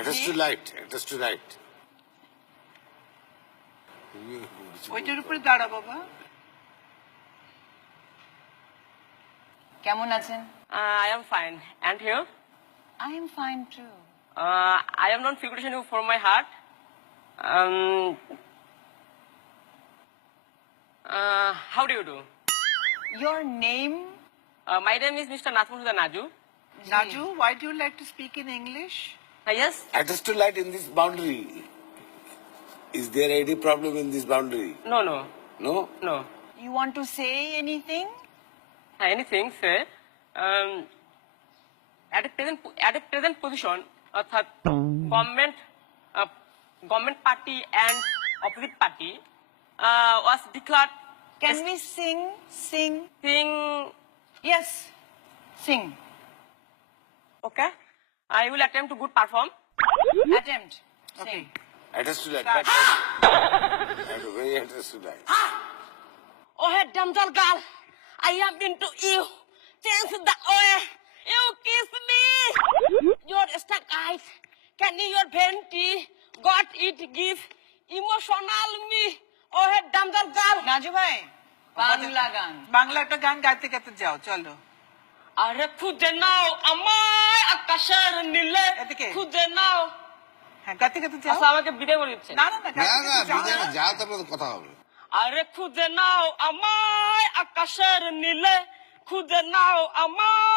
It is too light. It is too light. ওইটার উপরে দাঁড়া বাবা। কেমন আছেন? I am fine. And you? I am fine too. I am not figuration you from my heart. How do you do? Your name? My name is Mr. Nathmusa Naju. Naju, why do you like to speak in English? Yes? It is too light in this boundary. Is there any problem in this boundary? No, no, No? no. You want to say anything? Anything, say. At a present position, অর্থাৎ government party and opposite party was declared Can we sing? Sing? thing. Yes. Sing. Okay, I will attempt to good perform. Attempt. Okay. Sing. It is too light. But it is too light. Oh, hey, damsel girl, I am into you. Change the way. You kiss me. Your stuck eyes. Can you your venti? Got it give. Emotional me. Oh, hey, damsel girl. Naju ভাই বাংলা গান। বাংলা একটা গান গাইতে গাইতে যাও চলো। আরে খুঁজে নাও আমায় আকাশের নীলে। এদিকে। খুঁজে নাও। হ্যাঁ গাইতে গাইতে যাও। আচ্ছা আমাকে বিদায় করে দিচ্ছেন। না না না না গাইতে না গাইতে যাও বিদায় না। না, যা তারপরে কথা হবে। আরে খুঁজে নাও আমায় আকাশের নীলে। খুঁজে নাও আমায়